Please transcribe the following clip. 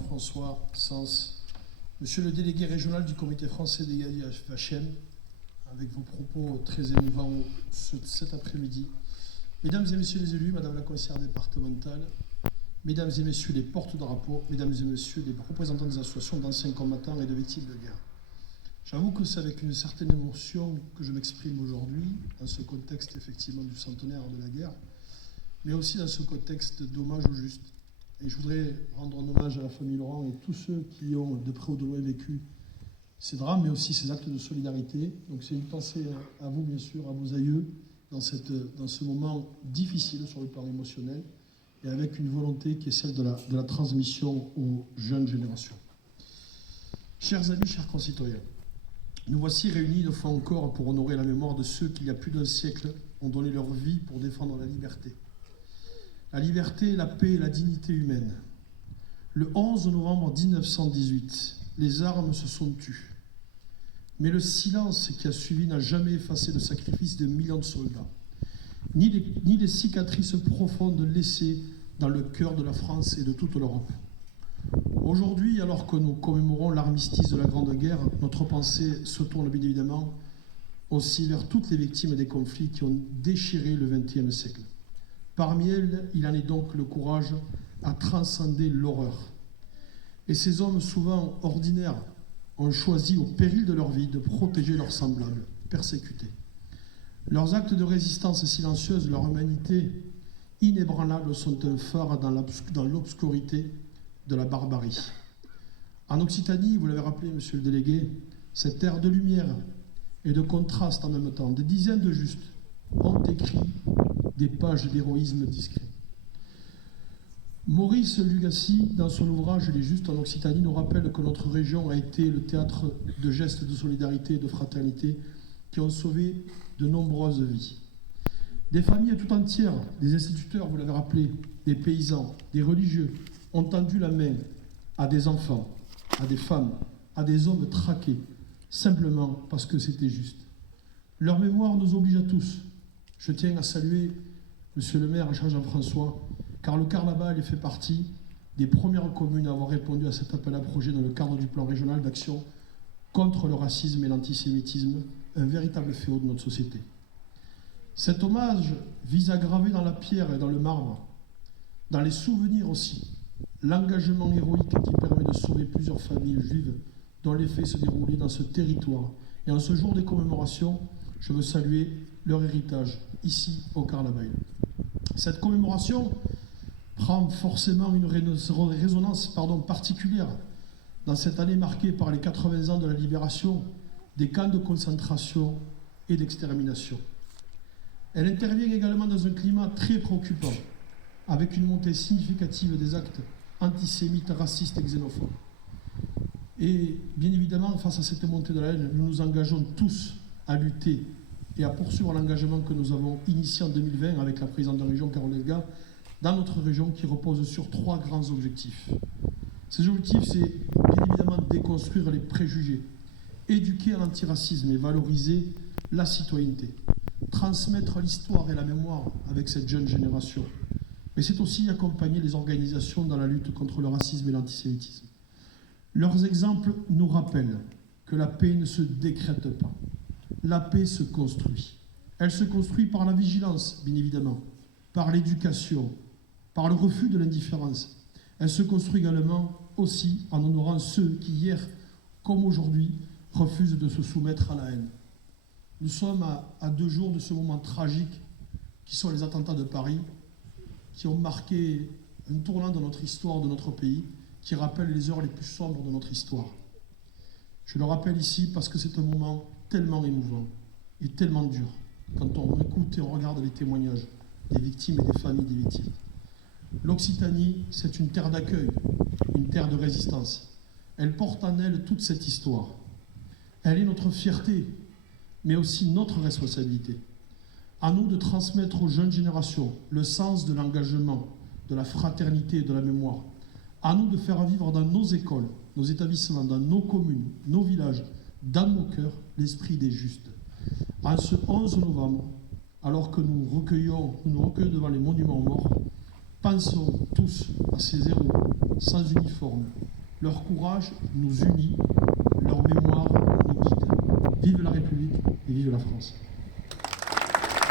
Jean-François Sens, Monsieur le délégué régional du Comité français d'égalité HM, avec vos propos très émouvants cet après-midi, Mesdames et Messieurs les élus, Madame la conseillère départementale, Mesdames et Messieurs les porte-drapeaux, Mesdames et Messieurs les représentants des associations d'anciens combattants et de victimes de guerre. J'avoue que c'est avec une certaine émotion que je m'exprime aujourd'hui, dans ce contexte effectivement du centenaire de la guerre, mais aussi dans ce contexte d'hommage au juste. Et je voudrais rendre un hommage à la famille Laurent et tous ceux qui ont de près ou de loin vécu ces drames, mais aussi ces actes de solidarité. Donc c'est une pensée à vous, bien sûr, à vos aïeux, dans ce moment difficile sur le plan émotionnel, et avec une volonté qui est celle de la transmission aux jeunes générations. Chers amis, chers concitoyens, nous voici réunis une fois encore pour honorer la mémoire de ceux qui, il y a plus d'un siècle, ont donné leur vie pour défendre la liberté. La liberté, la paix et la dignité humaine. Le 11 novembre 1918, les armes se sont tues. Mais le silence qui a suivi n'a jamais effacé le sacrifice de millions de soldats, ni les cicatrices profondes laissées dans le cœur de la France et de toute l'Europe. Aujourd'hui, alors que nous commémorons l'armistice de la Grande Guerre, notre pensée se tourne bien évidemment aussi vers toutes les victimes des conflits qui ont déchiré le XXe siècle. Parmi elles, il en est donc le courage à transcender l'horreur. Et ces hommes, souvent ordinaires, ont choisi au péril de leur vie de protéger leurs semblables, persécutés. Leurs actes de résistance silencieuse, leur humanité inébranlable sont un phare dans l'obscurité de la barbarie. En Occitanie, vous l'avez rappelé, monsieur le délégué, cette ère de lumière et de contraste en même temps, des dizaines de justes ont écrit des pages d'héroïsme discret. Maurice Lugassi, dans son ouvrage Les Justes en Occitanie, nous rappelle que notre région a été le théâtre de gestes de solidarité et de fraternité qui ont sauvé de nombreuses vies. Des familles tout entières, des instituteurs, vous l'avez rappelé, des paysans, des religieux, ont tendu la main à des enfants, à des femmes, à des hommes traqués, simplement parce que c'était juste. Leur mémoire nous oblige à tous. Je tiens à saluer Monsieur le maire Jean-François, car le Carnaval fait partie des premières communes à avoir répondu à cet appel à projet dans le cadre du plan régional d'action contre le racisme et l'antisémitisme, un véritable fléau de notre société. Cet hommage vise à graver dans la pierre et dans le marbre, dans les souvenirs aussi, l'engagement héroïque qui permet de sauver plusieurs familles juives dont les faits se déroulaient dans ce territoire. Et en ce jour des commémorations, je veux saluer leur héritage ici au Carnaval. Cette commémoration prend forcément une résonance particulière dans cette année marquée par les 80 ans de la libération des camps de concentration et d'extermination. Elle intervient également dans un climat très préoccupant, avec une montée significative des actes antisémites, racistes et xénophobes. Et bien évidemment, face à cette montée de la haine, nous nous engageons tous à lutter et à poursuivre l'engagement que nous avons initié en 2020 avec la présidente de la région, Carole Delga, dans notre région qui repose sur 3 grands objectifs. Ces objectifs, c'est bien évidemment déconstruire les préjugés, éduquer à l'antiracisme et valoriser la citoyenneté, transmettre l'histoire et la mémoire avec cette jeune génération. Mais c'est aussi accompagner les organisations dans la lutte contre le racisme et l'antisémitisme. Leurs exemples nous rappellent que la paix ne se décrète pas. La paix se construit. Elle se construit par la vigilance, bien évidemment, par l'éducation, par le refus de l'indifférence. Elle se construit également aussi en honorant ceux qui, hier comme aujourd'hui, refusent de se soumettre à la haine. Nous sommes à 2 jours de ce moment tragique qui sont les attentats de Paris, qui ont marqué un tournant dans notre histoire, de notre pays, qui rappellent les heures les plus sombres de notre histoire. Je le rappelle ici parce que c'est un moment tellement émouvant et tellement dur quand on écoute et on regarde les témoignages des victimes et des familles des victimes. L'Occitanie, c'est une terre d'accueil, une terre de résistance. Elle porte en elle toute cette histoire. Elle est notre fierté, mais aussi notre responsabilité. À nous de transmettre aux jeunes générations le sens de l'engagement, de la fraternité et de la mémoire. À nous de faire vivre dans nos écoles, nos établissements, dans nos communes, nos villages, dans nos cœurs, l'esprit des justes. En ce 11 novembre, alors que nous nous recueillons devant les monuments morts, pensons tous à ces héros sans uniforme, Leur courage nous unit, leur mémoire nous guide. Vive la République et vive la France.